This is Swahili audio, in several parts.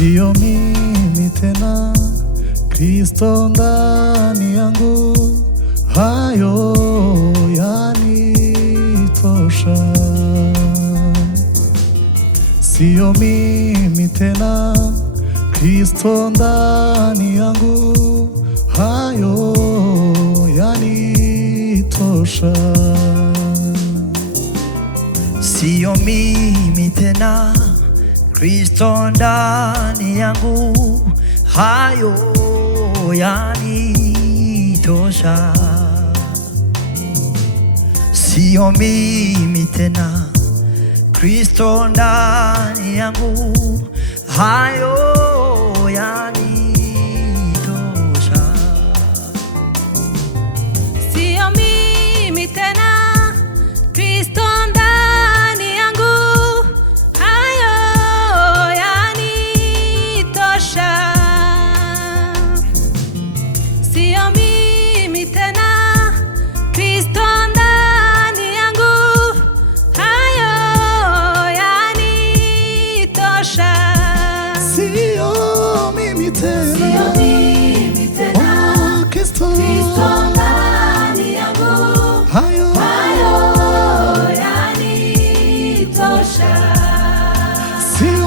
Sio mimi tena, Kristo ndani yangu, hayo yanitosha. Sio mimi tena, Kristo ndani yangu, hayo yanitosha. Sio mimi tena, Kristo ndani yangu, hayo yanitosha. Sio mimi tena, Kristo ndani yangu, hayo yanitosha. Sio mimi tena, Kristo ndani yangu, hayo yanitosha. Sio mimi tena, Kristo ndani yangu, hayo yanitosha. Sio mimi tena, Kristo ndani yangu, hayo yanitosha. sio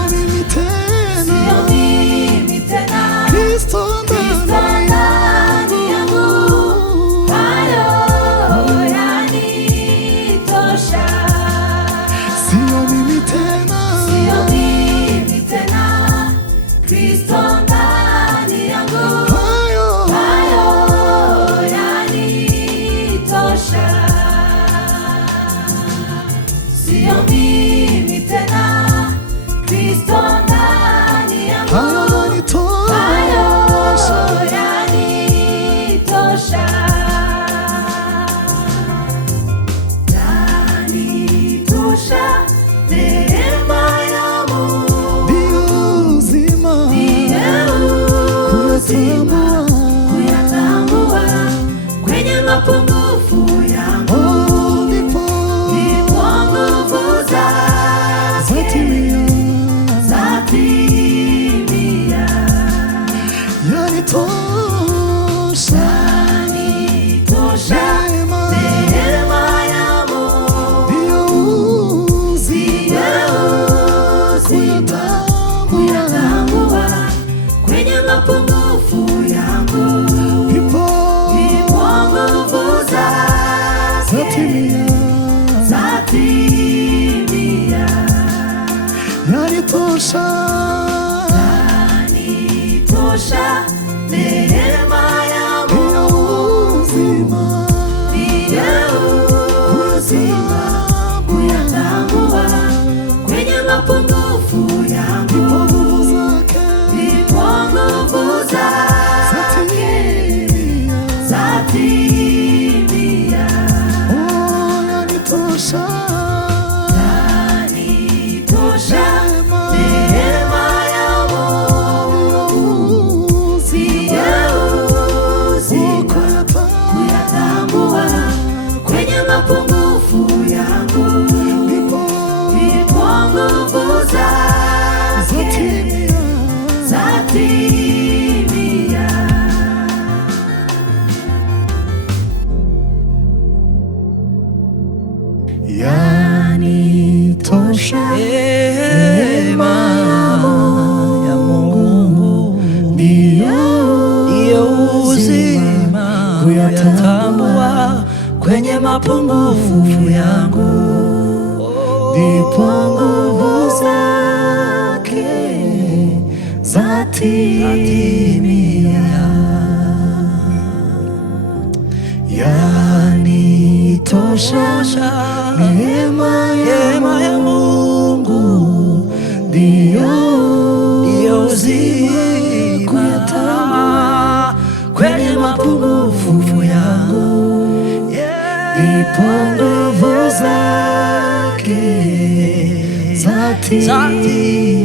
mimi tena, Kristo ndani yangu, hayo yanitosha. sio mimi tena, Kristo ndani yangu, hayo yanitosha. Sio mimi tena, Kristo ndani yangu, hayo yanitosha. yanitosha. Yanitosha, neema ya Mungu Ndio uzima, kuyatambua kwenye mapungufu yangu, oh, ndipo nguvu zatimia, zatimia. yanitosha. Yanitosha, Neema ya Mungu ndio uzima, kuyatambua kwenye mapungufu yangu, ndipo nguvu zatimia, zatimia. yanitosha. Yanitosha, neema ya Ndio uzima, kuyatambua kwenye mapungufu yangu, nguvu zake nguvu zatimia, zatimia. oh, yanitosha. Yanitosha, Neema neema ya Mungu kuyatambua kwenye mapungufu yangu, nguvu zatimia, zatimia. yanitosha. Neema ya Mungu ndiyo uzima, kuyatambua kwenye mapungufu yangu, ndipo nguvu zake zatimia, yanitosha. Neema ya Mungu ndiyo uzima, kuyatambua kwenye mapungufu yangu, ndipo nguvu zake zatimia.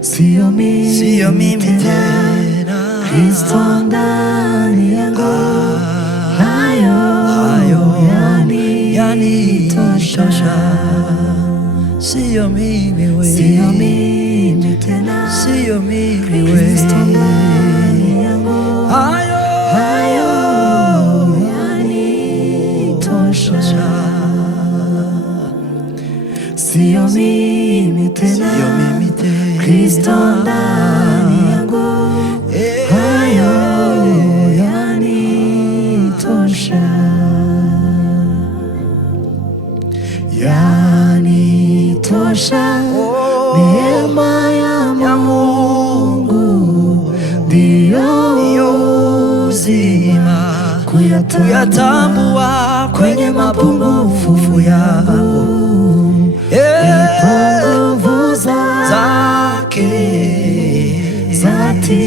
Sio mimi tena, Kristo ndani yangu, hayo yanitosha. Sio mimi we, sio mimi tena, sio mimi we. Kristo ndani yangu, Hayo hayo yanitosha. Sio mimi tena, sio mimi tena. Kristo ndani yangu, hayo yanitosha. Yanitosha, neema ya Mungu ndiyo uzima, kuyatambua kwenye mapungufu yangu, nguvu zake zake zati